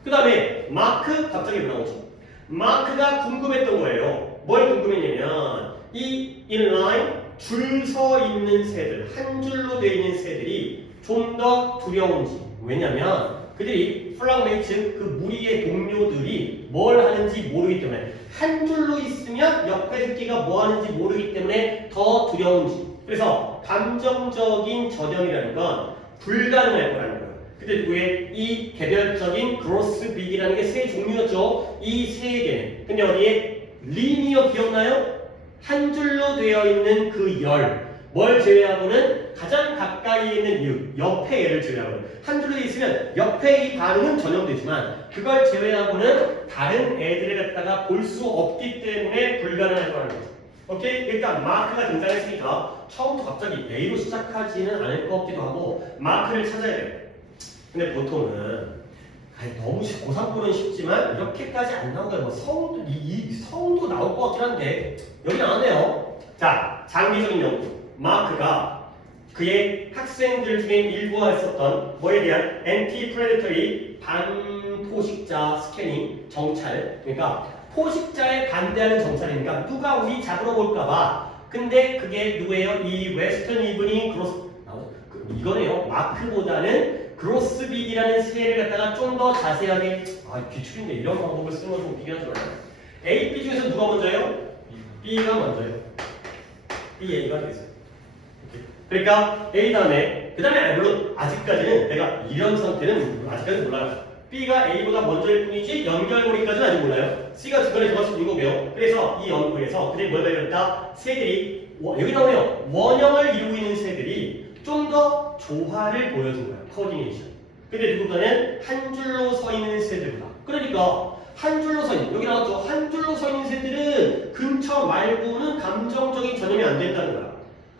그 다음에 마크 갑자기 나오죠. 마크가 궁금했던 거예요. 뭘 궁금했냐면 이 inline 줄 서 있는 새들 한 줄로 되어 있는 새들이 좀 더 두려운지 왜냐면 그들이 플랑메이츠 그 무리의 동료들이 뭘 하는지 모르기 때문에 한 줄로 있으면 옆에 새끼가 뭐 하는지 모르기 때문에 더 두려운지 그래서 감정적인 전염이라는 건 불가능할 거라는 거예요. 근데 누구의 이 개별적인 그로스 빅이라는 게 새 종류였죠. 이 세 개는 근데 어디에 리니어 기억나요? 한 줄로 되어 있는 그 열 뭘 제외하고는 가장 가까이 있는 이유 옆에 얘를 제외하고는 한 줄로 있으면 옆에 이 반응은 전염되지만 그걸 제외하고는 다른 애들을 갖다가 볼 수 없기 때문에 불가능할 거라는 거죠. 오케이? 일단 마크가 등장했으니까 처음부터 갑자기 A로 시작하지는 않을 것 같기도 하고 마크를 찾아야 돼요. 근데 보통은 너무 고3 쉽지만 이렇게까지 안 나온 거예요. 뭐 성도 이 성도 나올 것 같긴 한데 여기 나왔네요. 자, 장기적인 연구. 마크가 그의 학생들 중에 일부가 했었던 뭐에 대한 엔티 프레데터리 반포식자 스캐닝 정찰. 그러니까 포식자에 반대하는 정찰이니까 누가 우리 잡으러 올까봐. 근데 그게 누구예요? 이 웨스턴 이브닝 그로스 이거네요. 마크보다는 그로스빅이라는 새를 갖다가 좀 더 자세하게 기출인데 이런 방법을 쓰는 건 좀 비교하지 말아요. A, B 중에서 누가 먼저예요? B가 먼저예요. B, A가 되겠어요. 그러니까 A 다음에 그 다음에 물론 아직까지는 내가 이런 상태는 아직까지 몰라요. B가 A보다 먼저일 뿐이지 연결고리까지는 아직 몰라요. C가 중간에 들어갈 수 있는 거고요. 그래서 이 연구에서 그들이 뭘 발견했다? 새들이 여기 나오네요. 원형을 이루고 있는 새들이 좀 더 조화를 보여준 거예요. 코디네이션. 근데 누군가는 한 줄로 서 있는 새들보다. 그러니까 한 줄로 서 있는 여기 나왔죠. 한 줄로 서 있는 새들은 근처 말고는 감정적인 전염이 안 된다는 거야.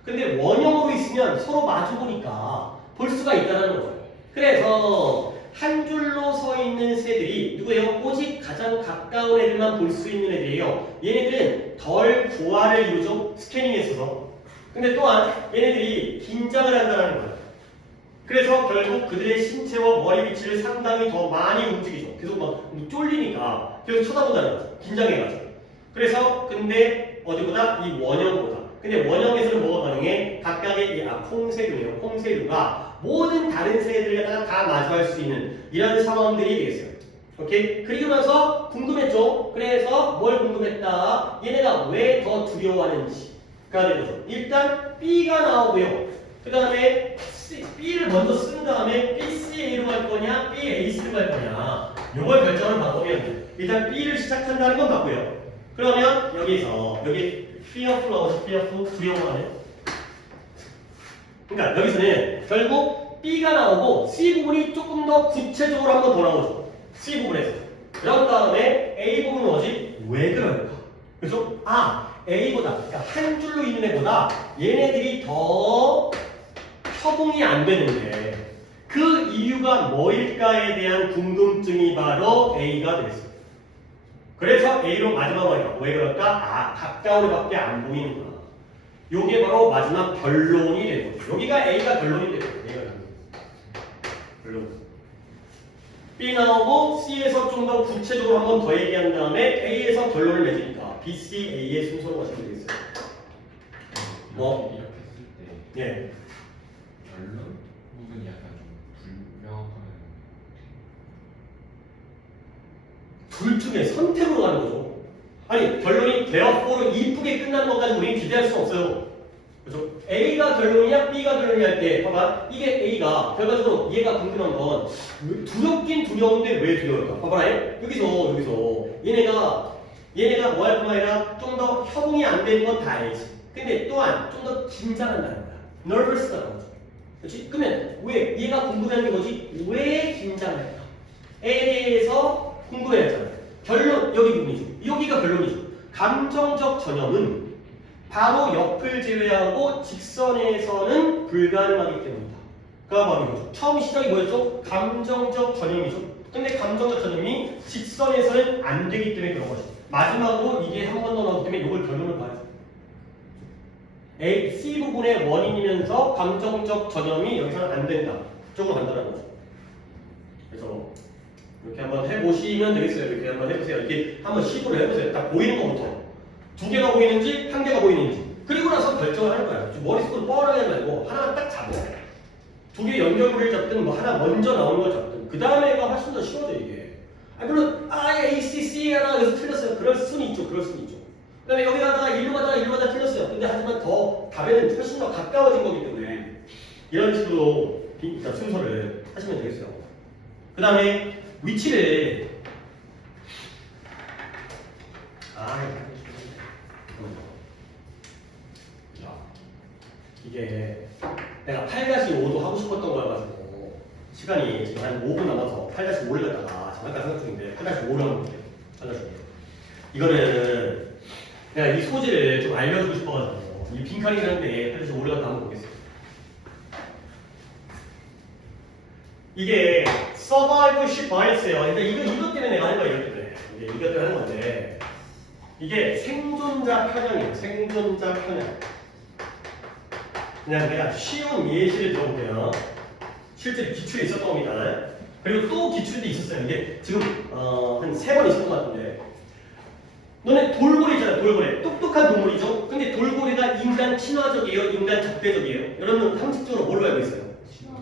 근데 원형으로 있으면 서로 마주 보니까 볼 수가 있다는 거죠. 그래서 한 줄로 서 있는 새들이 누구예요? 오직 가장 가까운 애들만 볼 수 있는 애들이에요. 얘네들은 덜 조화를 이루죠. 스캐닝에 있어서. 근데 또한 얘네들이 긴장을 한다는 거예요. 그래서 결국 그들의 신체와 머리 위치를 상당히 더 많이 움직이죠. 계속 막 쫄리니까 계속 쳐다본다는 거죠. 긴장해가지고. 그래서 근데 어디보다 이 원형보다. 근데 원형에서는 뭐가 가능해? 각각의 콩새류예요. 콩새류가 모든 다른 새들을 갖다가 다 마주할 수 있는 이런 상황들이 되겠어요. 오케이? 그리고 나서 궁금했죠? 그래서 뭘 궁금했다? 얘네가 왜 더 두려워하는지가 되는 거죠. 일단 B가 나오고요. 그 다음에 B를 먼저 쓴 다음에 BCA로 갈 거냐, BAC로 갈 거냐. 요걸 결정하는 방법이었는데 일단 B를 시작한다는 건 맞고요. 그러면 여기서 여기 fearful 나오죠? fearful 두려워하네. 그러니까 여기서는 결국 B가 나오고 C 부분이 조금 더 구체적으로 한번 더 나오죠. C 부분에서. 그런 다음에 A 부분은 뭐지? 왜 그럴까? 그래서 A보다 그러니까 한 줄로 있는 애보다 얘네들이 더 협응이 안 되는데 그 이유가 뭐일까에 대한 궁금증이 바로 A가 되겠어요. 그래서 A로 마지막으로 하니까 왜 그럴까? 가까운 애밖에 안 보이는구나. 요게 바로 마지막 결론이 되는 거죠. 여기가 A가 결론이 되는 거예요. 결론. B 나오고 C에서 좀 더 구체적으로 한 번 더 얘기한 다음에 A에서 결론을 맺으니까 B, C, A의 순서로 가시면 되겠어요. 이렇게 쓸 때 예. 결론 부분이 약간 좀 불명확하면 둘 중에 선택으로 가는 거죠. 아니 결론이 therefore로 이쁘게 끝나는 것까지 우리는 기대할 수 없어요. 그렇죠? A가 결론이냐 B가 결론이냐 할 때 봐봐 이게 A가 결과적으로 얘가 궁금한 건 두렵긴 두려운데 왜 두려울까? 봐봐라 여기서 얘네가 뭐 할 뿐만 아니라 좀 더 협응이 안 되는 건 다 알지. 근데 또한 좀 더 긴장한다는 거야. nervous다는 거죠. 그렇지? 그러면 왜 얘가 궁금한 게 뭐지? 왜 긴장할까? A에 대해서 궁금해했잖아요. 결론 여기 부분이죠. 여기가 결론이죠. 감정적 전염은 바로 옆을 제외하고 직선에서는 불가능하기 때문이다. 바로 이거죠. 처음 시작이 뭐였죠? 감정적 전형이죠. 근데 감정적 전형이 직선에서는 안 되기 때문에 그런 거죠. 마지막으로 이게 한 번 더 나오기 때문에 이걸 결론을 봐야죠. A, C 부분의 원인이면서 감정적 전형이 여기서는 안 된다. 그쪽으로 간다는 거죠. 그래서 이렇게 한번 해보시면 되겠어요. 이렇게 한번 해보세요. 이렇게 한번 시도를 해보세요. 딱 보이는 것부터. 두 개가 보이는지, 한 개가 보이는지. 그리고 나서 결정을 하는 거예요. 머릿속으로 뻔하게 하지 말고 하나만 딱 잡으세요. 두 개 연결고리를 잡든 뭐 하나 먼저 나오는 걸 잡든 그 다음에가 훨씬 더 쉬워져 이게. 물론 A, C, C 하나 여기서 틀렸어요. 그럴 수는 있죠. 그럴 수는 있죠. 그 다음에 여기 가다가 일로 가다가 틀렸어요. 근데 하지만 더 답에는 훨씬 더 가까워진 거기 때문에 이런 식으로 순서를 하시면 되겠어요. 그 다음에 위치를 이게 내가 8-5도 하고 싶었던 거여가지고 시간이 지금 한 5분 남아서 8-5를 갖다가 잠깐 생각 중인데 8-5를 한번 볼게요. 8-5. 이거는 내가 이 소재를 좀 알려주고 싶어가지고 이 빈칸이긴 한데 8-5를 갖다 한번 보겠습니다. 이게 survivorship bias예요. 근데 이것 때문에 내가 하는 거예요. 이것 때문에 하는 건데 이게 생존자 편향이에요. 생존자 편향. 그냥 내가 쉬운 예시를 들어볼게요. 실제로 기출에 있었던 겁니다. 그리고 또 기출도 있었어요. 이게 지금 한 3번 있었던 것 같은데 너네 돌고래 있잖아. 돌고래. 똑똑한 동물이죠. 근데 돌고래가 인간 친화적이에요? 인간 적대적이에요? 여러분 상식적으로 뭘로 알고 있어요?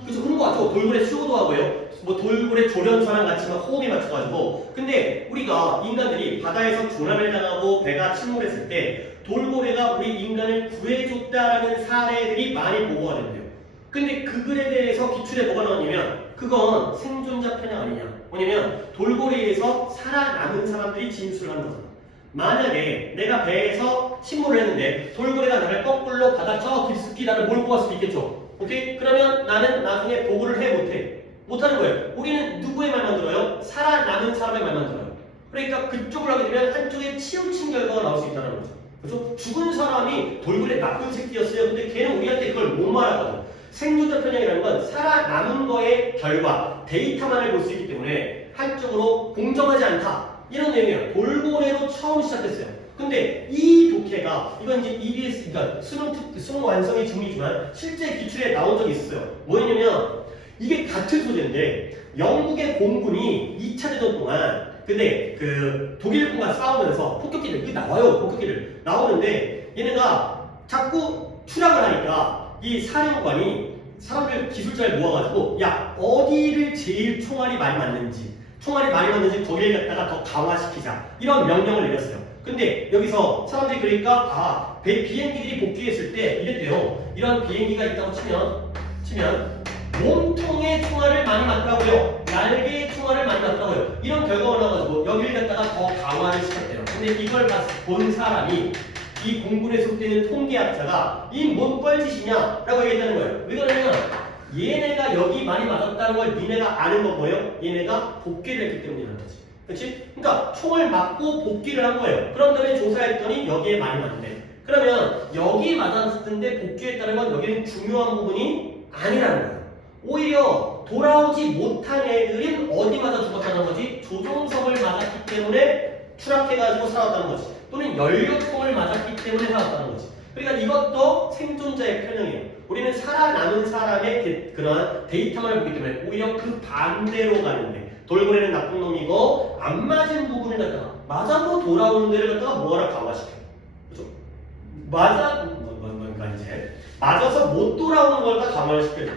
그래서 그런 거 같죠. 돌고래 수고도 하고요. 뭐 돌고래 조련사랑 같이 막 호흡이 맞춰가지고. 근데 우리가 인간들이 바다에서 조난을 당하고 배가 침몰했을 때 돌고래가 우리 인간을 구해줬다라는 사례들이 많이 보고가 된대요. 근데 그 글에 대해서 기출에 뭐가 나왔냐면 그건 생존자 편향 아니냐. 뭐냐면 돌고래에서 살아남은 사람들이 진술을 하는 거잖아. 만약에 내가 배에서 침몰을 했는데 돌고래가 나를 거꾸로 바다 저 깊숙이 나를 몰고 갈 수도 있겠죠. 오케이? 그러면 나는 나중에 보고를 해 못해? 못하는 거예요. 우리는 누구의 말만 들어요? 살아남은 사람의 말만 들어요. 그러니까 그쪽을 하게 되면 한쪽에 치우친 결과가 나올 수 있다는 거죠. 그래서 죽은 사람이 돌고래 나쁜 새끼였어요. 근데 걔는 우리한테 그걸 못 말하거든. 생존자 편향이라는 건 살아남은 거의 결과, 데이터만을 볼 수 있기 때문에 한쪽으로 공정하지 않다. 이런 내용이에요. 돌고래로 처음 시작했어요. 근데 이 독해가 이건 이제 EBS 그러니까 수능 완성의 중이지만 실제 기출에 나온 적이 있었어요. 뭐냐면 이게 같은 소재인데 영국의 공군이 2차 대전 동안 근데 그 독일군과 싸우면서 폭격기들 이게 나와요. 폭격기들 나오는데 얘네가 자꾸 추락을 하니까 이 사령관이 사람들 기술자를 모아가지고 야 어디를 제일 총알이 많이 맞는지 거기를 갖다가 더 강화시키자 이런 명령을 내렸어요. 근데 여기서 사람들이 그러니까 비행기들이 복귀했을 때 이랬대요. 이런 비행기가 있다고 치면 몸통에 총알을 많이 맞다고요. 날개에 총알을 많이 맞다고요. 이런 결과가 나와가지고 여기를 갖다가 더 강화를 시켰대요. 근데 이걸 본 사람이 이 공군에 속되는 통계학자가 이 뭔 뻘짓이냐라고 얘기했다는 거예요. 왜 그러냐면 얘네가 여기 많이 맞았다는 걸 니네가 아는 거 뭐예요? 얘네가 복귀를 했기 때문이라는 거지. 그렇지? 그러니까 총을 맞고 복귀를 한 거예요. 그런 다음에 조사했더니 여기에 많이 맞는데 그러면 여기 맞았는데 복귀했다는 건 여기는 중요한 부분이 아니라는 거예요. 오히려 돌아오지 못한 애들은 어디 맞아 죽었다는 거지? 조종석을 맞았기 때문에 추락해가지고 살았다는 거지. 또는 연료통을 맞았기 때문에 살았다는 거지. 그러니까 이것도 생존자의 편향이에요. 우리는 살아남은 사람의 그러한 데이터만을 보기 때문에 오히려 그 반대로 가는데 돌고래는 나쁜 놈이고 안 맞은 부분을 갖다가 맞아도 돌아오는 데를 갖다가 뭐하러 강화시켜요. 그죠? 뭔가 이제 맞아서 못 돌아오는 걸 갖다 강화를 시켜요.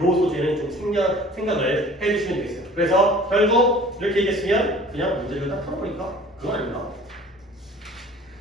요 소재는 좀 생각을 해주시면 되겠어요. 그래서 결국 이렇게 얘기했으면 그냥 문제를 딱 풀어보니까 그건 아닌가?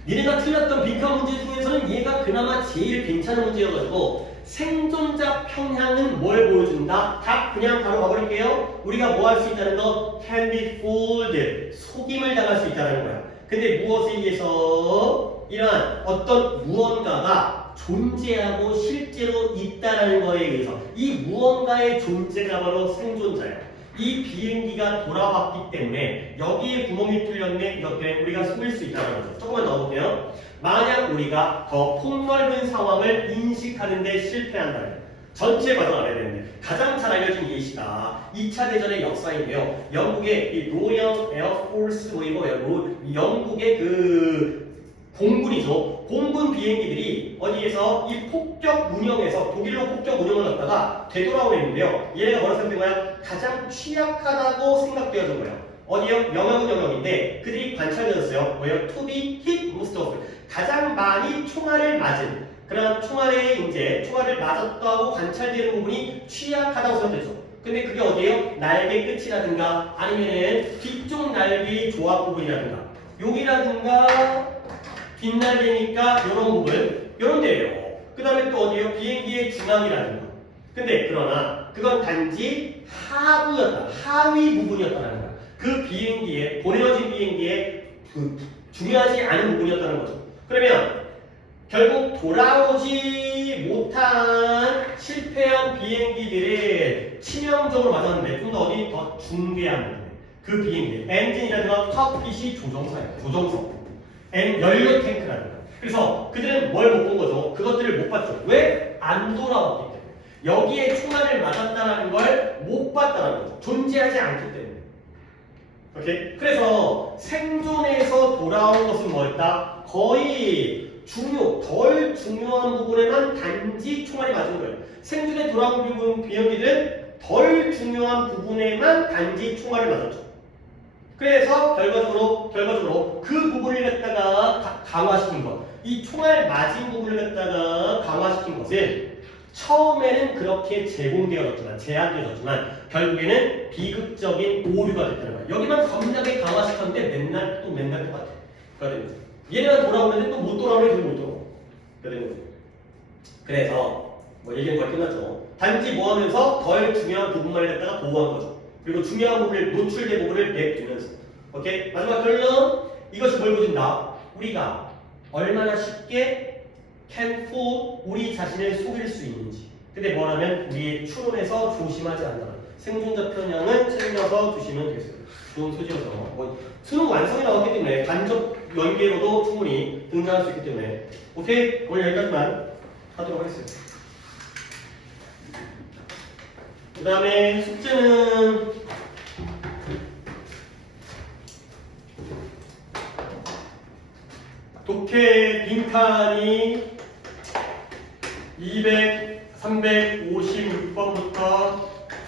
니네가 틀렸던 빈칸 문제 중에서는 얘가 그나마 제일 괜찮은 문제여가지고 생존자 편향은 뭘 보여준다? 답 그냥 바로 가버릴게요. 우리가 뭐 할 수 있다는 거? can be fooled. 속임을 당할 수 있다는 거야. 근데 무엇에 의해서? 이러한 어떤 무언가가 존재하고 실제로 있다는 거에 의해서 이 무언가의 존재가 바로 생존자예요. 이 비행기가 돌아왔기 때문에 여기에 구멍이 뚫렸네. 이것 때문에 우리가 속일 수 있다는 거죠. 조금만 더 볼게요. 만약 우리가 더 폭넓은 상황을 인식하는 데 실패한다면 전체 과정 알아야 되는데 가장 잘 알려진 예시가 2차 대전의 역사인데요. 영국의 이 로열 에어포스 뭐 이거예요. 영국의 그 공군이죠. 공군 비행기들이 어디에서 이 폭격 운영에서 독일로 폭격 운영을 했다가 되돌아오는데요. 얘네가 뭐라 생각된 거야? 가장 취약하다고 생각되어진 거예요. 어디요? 영역은 영역인데 그들이 관찰되었어요. 뭐예요? To be hit most of. 가장 많이 총알을 맞은 그런 총알을 맞았다고 관찰되는 부분이 취약하다고 생각되죠. 근데 그게 어디예요? 날개 끝이라든가 아니면은 뒤쪽 날개의 조합 부분이라든가 여기라든가 뒷날개니까 이런 부분 이런 데예요. 그 다음에 또 어디예요? 비행기의 중앙이라든가. 근데 그러나 그건 단지 하부였다. 하위 부분이었다는 거야. 그 비행기에 보내어진 비행기에 그 중요하지 않은 부분이었다는 거죠. 그러면 결국 돌아오지 못한 실패한 비행기들을 치명적으로 맞았는데 좀 더 어디 더 중대한 그 비행기 엔진이라든가 칵핏이 조정석 연료 탱크라는 거. 그래서 그들은 뭘 못 본 거죠? 그것들을 못 봤죠. 왜? 안 돌아왔기 때문에. 여기에 총알을 맞았다는 걸 못 봤다는 거죠. 존재하지 않기 때문에. 오케이? 그래서 생존에서 돌아온 것은 뭐였다? 거의 덜 중요한 부분에만 단지 총알이 맞은 거예요. 생존에 돌아온 부분 비행기들은 덜 중요한 부분에만 단지 총알을 맞았죠. 그래서 결과적으로 그 부분을 갖다가 강화시킨 것, 이 총알 맞은 부분을 갖다가 강화시킨 것은 처음에는 그렇게 제한되어졌지만 결국에는 비극적인 오류가 됐다는 거야. 여기만 겁나게 강화시켰는데 맨날 똑같아. 그러니까 얘네가 돌아오는데 또 못 돌아오면 못 돌아오. 그래서 뭐 얘기는 거의 끝났죠. 단지 뭐 하면서 덜 중요한 부분만 갖다가 보호한 거죠. 그리고 중요한 부분을 노출된 부분을 내두면서. 오케이? 마지막 결론. 이것이 뭘 보여준다? 우리가 얼마나 쉽게 can fool 우리 자신을 속일 수 있는지. 근데 뭐라면 우리의 추론에서 조심하지 않는다. 생존자 편향은 챙겨서 주시면 되겠어요. 좋은 소지여서 수능 완성이 나왔기 때문에 간접 연계로도 충분히 등장할 수 있기 때문에 오케이? 오늘 여기까지만 하도록 하겠습니다. 그 다음에 숙제는 독해 빈칸이 356번부터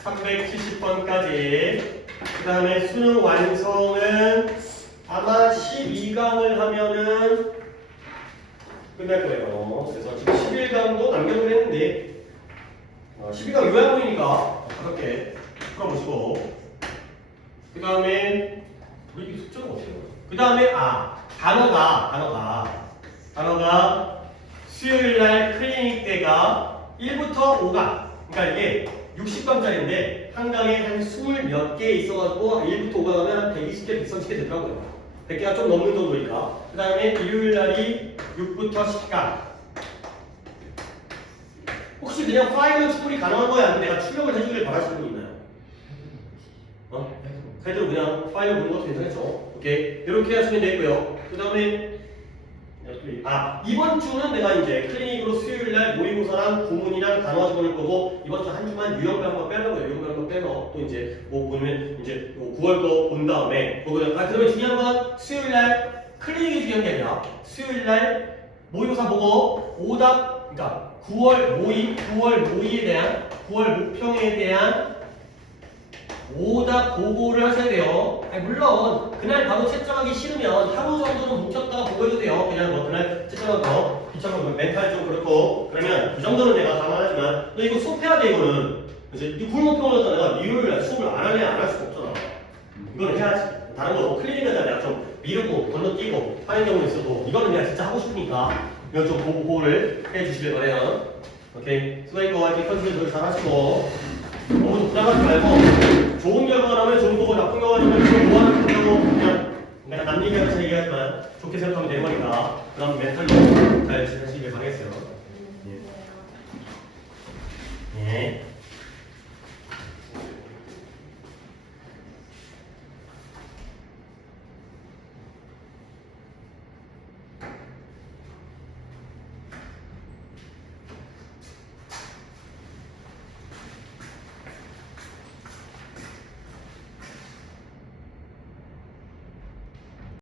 370번까지 그 다음에 수능 완성은 아마 12강을 하면은 끝날 거예요. 그래서 지금 11강도 남겨놓긴 했는데 12강 요약본이니까 가볍게 풀어보시고 그 다음에 우리 숙제는 어떻게 해요? 그 다음에 단어가 수요일날 클리닉 때가 1부터 5강 그러니까 이게 60강짜리인데 한 강에 한 20몇 개 있어가지고 1부터 5강 하면 한 120개, 130개 되더라고요. 100개가 좀 넘는 정도니까. 그 다음에 일요일날이 6부터 10강. 혹시 그냥 파일로 추출이 가능한 거야? 아니면 내가 출력을 해주길 바라시는 분 있나요? 그래도 그냥 파일로 보는 것도 괜찮겠죠? 오케이. 이렇게 하시면 되고요. 그 다음에 이번 주는 내가 이제 클리닉으로 수요일날 모의고사랑 구문이랑 단어 적을 거고 이번 주 한 주만 유형별 한번 빼려고요. 유형별 한번 빼서 또 이제 뭐 보면 이제 9월 거 본 다음에 그러면 중요한 건 수요일날 클리닉이 중요한 게 아니라 수요일날 모의고사 보고 오답 그러니까 9월 모의에 대한 9월 목평에 대한 오답 보고를 하셔야 돼요. 물론 그날 바로 채점하기 싫으면 하루 정도는 묵혔다가 보고해도 돼요. 그냥 뭐 그날 채점한 거 귀찮으면 멘탈 좀 그렇고 그러면 그 정도는 내가 감안하지만 너 이거 수업해야 돼 이거는. 이제 이 굴목평을 내가 일요일날 수업을 안 할 수가 없잖아. 이거는 해야지. 다른 거 클리닉은 내가 좀 미루고 건너뛰고 하는 경우는 있어도 이거는 내가 진짜 하고 싶으니까 이건 좀 보고를 해주시길 바래요. 오케이. 수고했고 화이팅 컨디션 잘 하시고 너무 부담하지 말고 좋은 결과가 나오면 좋은 거고 나쁜 결과가 나오면 그걸 뭐하는 거고 그냥 내가 남 얘기하면서 얘기하지만 좋게 생각하면 되는 거니까 그럼 멘탈로 잘 지내시길 바라겠어요.